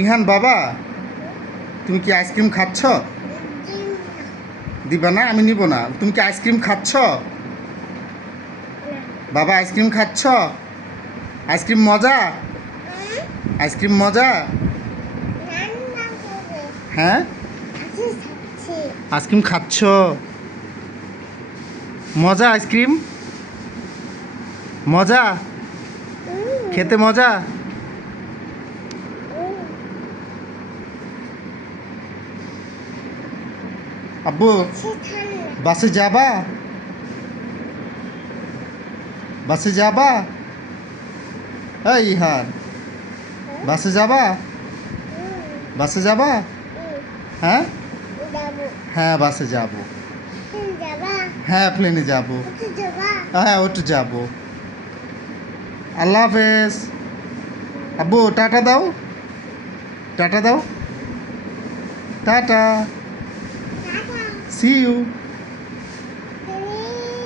ইহান বাবা, তুমি কি আইসক্রিম খাচ্ছ? দিবা না? আমি নিব না। তুমি কি আইসক্রিম খাচ্ছ? বাবা আইসক্রিম খাচ্ছ? আইসক্রিম মজা? আইসক্রিম মজা? হ্যাঁ, আইসক্রিম খাচ্ছ? মজা আইসক্রিম? মজা? খেতে মজা? আব্বু, বাসে যাবা? বাসে যাবা? এই ইহান, বাসে যাবা? বাসে যাবা? হ্যাঁ, হ্যাঁ বাসে যাব। হ্যাঁ প্লেনে যাব। হ্যাঁ ওটা যাব। আল্লাহ হাফেজ। আব্বু টাটা দাও, টাটা দাও, টাটা, সি ইউ।